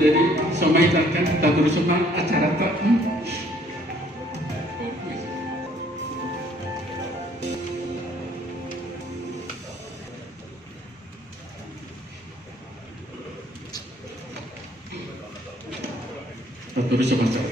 Jadi somai kan kita terus acara tak. Terus sebentar.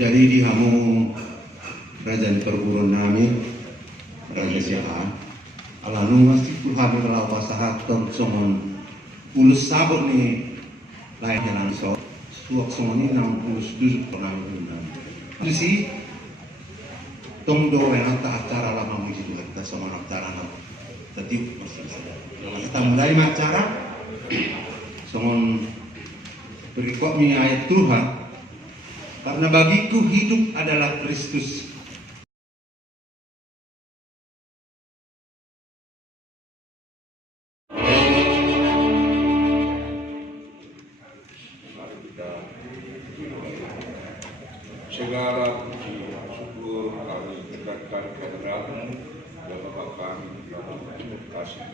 Jadi di hamu kerajaan perguruan nami Raja Siaha alanu masih Tuhan kalau pasahat somon ulus sabot ni lain jalan suak somon ini nang ulus duduk pernah undang itu sih tongdo yang tak acara lama mesti kita somon acara nam tadi masih kita mulai acara somon berikut mi ayat Tuhan. Karena bagiku hidup adalah Kristus. Segala puji syukur kami tegakkan kehadirat-Mu dan Bapa kami dalam kasih.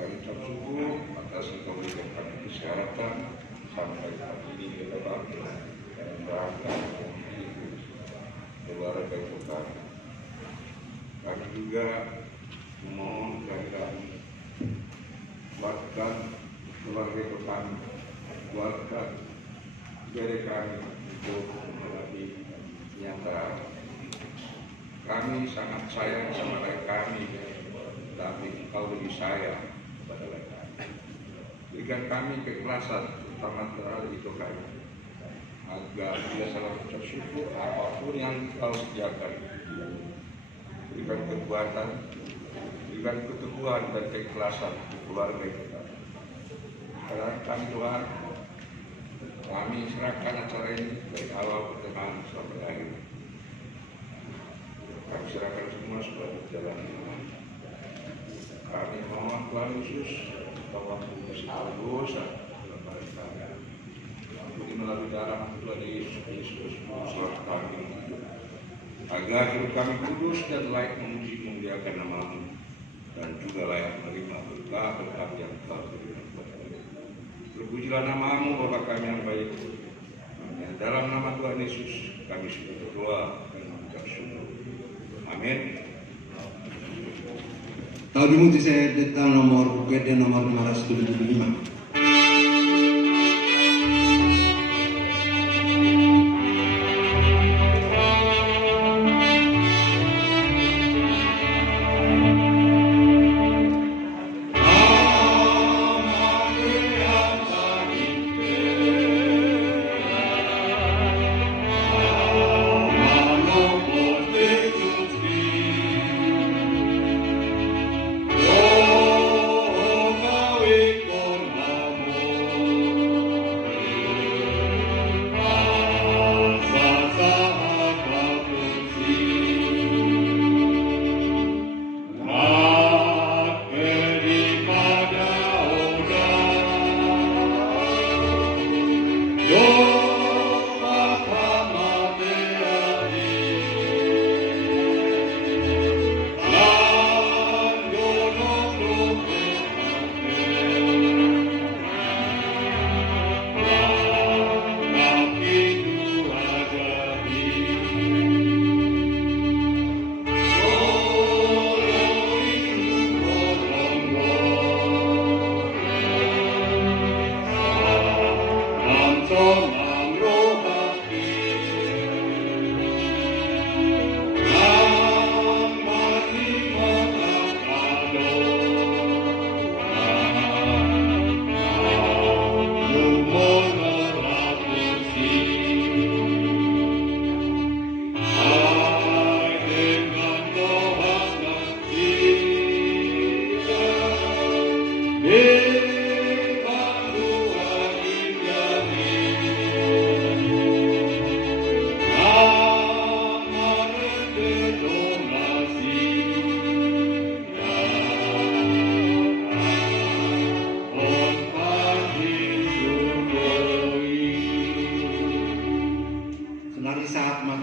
Kami ucap syukur atas Engkau berikan kami kesehatan sampai hari ini ya Bapa. Keluarga kami. Kami juga memohon kehadiran kuatkan keluarga kami, kuatkan dari kami untuk menghadapi nyata. Kami sangat sayang sama kami, tapi Engkau lebih sayang kepada kami. Berikan kami keikhlasan, terutama terhadap itu kami. Agar bila salah ucap syukur apapun yang Kau sediakan, berikan kekuatan, berikan keteguhan dan keikhlasan di keluarga kita. Karena kami Tuhan, kami serahkan acara ini dari awal pertengahan sampai akhir. Kami serahkan semua sebagai jalan iman. Kami mohon Tuhan Yesus, tolong mengutus dosa dalam mereka. Bagi melalui darah Tuhan Yesus Kristus, selamat kami, agar hidup kami kudus dan layak memuji memuliakan nama-Mu, dan juga layak menerima berkah-berkah yang Kau berikan kepada kami. Terpujilah nama-Mu, Bapa kami yang baik. Dalam nama Tuhan Yesus kami sudah berdoa dan mengucap syukur. Amin. Tahu dimuji saya detail nomor WD nomor 575. Con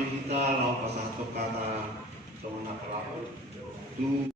kita lau pasahat kata songon nakalapo tu